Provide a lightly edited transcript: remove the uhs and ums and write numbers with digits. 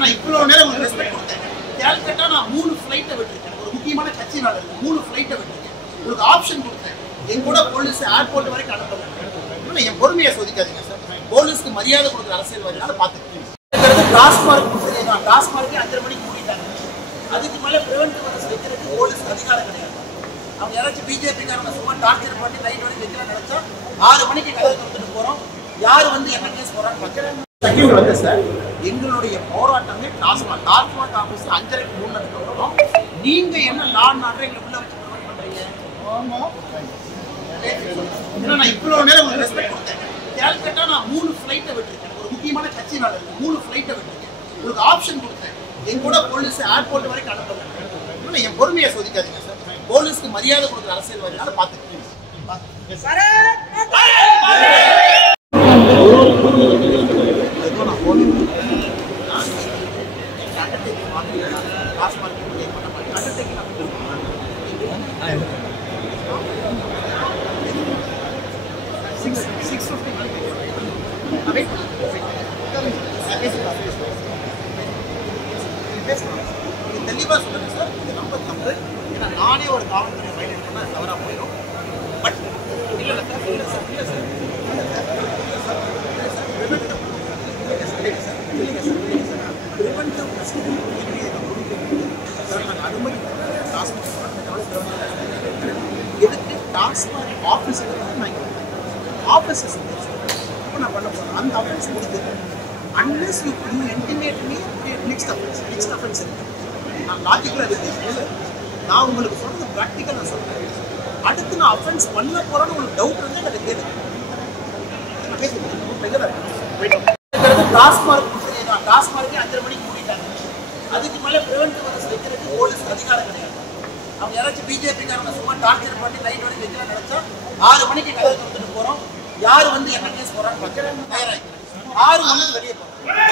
நான் இவ்வளவு நேரம் உங்களுக்கு ரெஸ்பெக்ட் கொடுத்தேன். கேல்கட்டா நான் 3 ஃப்ளைட்டை விட்டுருக்கேன். ஒரு முக்கியமான கட்சி வேலை இருக்கு. 3 ஃப்ளைட்டை விட்டுருக்கேன். உங்களுக்கு ஆப்ஷன் கொடுத்தேன். என் கூட போலீஸ் ஏர்போர்ட் வரைக்கும் அனுப்புறேன். என் பொறுமையை சோதிக்காதீங்க சார். போலீஸ்க்கு மரியாதை கொடுக்குற அரசியல்வாதினால பார்த்துக்கிட்டீங்க. டாஸ்மார்க் தான். டாஸ்மார்க்கே 5:30 மணிக்கு மூடிட்டாங்க. அதுக்கு மேலே பிரிவென்டிவ் அரசு வைக்கிறதுக்கு போலீஸ்க்கு அதிகாரம் கிடையாது. அவங்க யாராச்சும் பிஜேபிக்காரங்க சும்மா டார்ச்சர் பண்ணி லைட் வரைக்கும் வைக்கிறான்னு நினைச்சா 6 மணிக்கு கதவு திறந்துட்டு போறோம். யார் வந்து என்ன கேஸ் போறான்னு பார்க்குறாங்க. செகண்ட் வந்து சார், எங்களுடைய போராட்டமே டாஸ்மாக் ஆஃபீஸ் 5:30க்கு மூடினதுக்கு அப்புறம் நீங்க என்ன லா அண்ட் ஆர்டர் எங்களை உள்ள வச்சு ப்ரொவைட் பண்றீங்க? ஏன்னா நான் இவ்வளவு நேரம் உங்களுக்கு ரெஸ்பெக்ட் கொடுத்தேன். கேல்கட்டா நான் 3 ஃப்ளைட்டை விட்டுருக்கேன். ஒரு முக்கியமான கட்சி வேலை இருக்கு. 3 ஃப்ளைட்டை விட்டுருக்கேன். உங்களுக்கு ஆப்ஷன் கொடுத்தேன். என் கூட போலீஸ் ஏர்போர்ட் வரைக்கும் அனுப்புறேன். என் பொறுமையை சோதிக்காதீங்க சார். போலீஸ்க்கு மரியாதை கொடுக்குற அரசியல்வாதினால பார்த்துக்கிட்டீங்க. தெளிவா சொல்லுங்க சார். இது ரொம்ப தப்பு. ஏன்னா நானே ஒரு காவல்துறை வயலேட் பண்ணா தவறா போயிடும். பட் இல்ல சார், இல்ல சார், இல்ல சார், எதுக்கு டாஸ்மாக் ஆஃபீஸ் ஆஃபீஸஸ் இப்போ நான் பண்ண போகிறேன். அந்த அஃபென்ஸ் முடிஞ்சது. Unless you intimate me next offence இருக்கு. நான் லாஜிக்கலாக இருக்கு. நான் உங்களுக்கு சொல்றது ப்ராக்டிக்கல் நான் சொல்கிறேன். அடுத்து நான் அஃபென்ஸ் பண்ண போகிறேன்னு உங்களுக்கு டவுட் இருந்தால் எனக்கு கேட்குது. நான் பேசுகிறேன். டாஸ்மார்க் தான். டாஸ்மார்க்கே 5:30 மணிக்கு மூடிட்டாங்க. அதுக்கு மேலே பிரிவென்டிவ் அரசு வைக்கிறதுக்கு போலீஸ்க்கு அதிகாரம் கிடையாது. அவங்க யாராச்சும் பிஜேபிக்காரங்க சும்மா டார்ச்சர் பண்ணி லைட் வரைக்கும் வைக்கிறான்னு நினைச்சா 6 மணிக்கு கதவு திறந்துட்டு போகிறோம். யார் வந்து என்ன கேஸ் போகிறான்னு பார்க்குறேன். தயாராகிக்கிறேன். 6 மணிக்கு வெளியே போகிறோம்.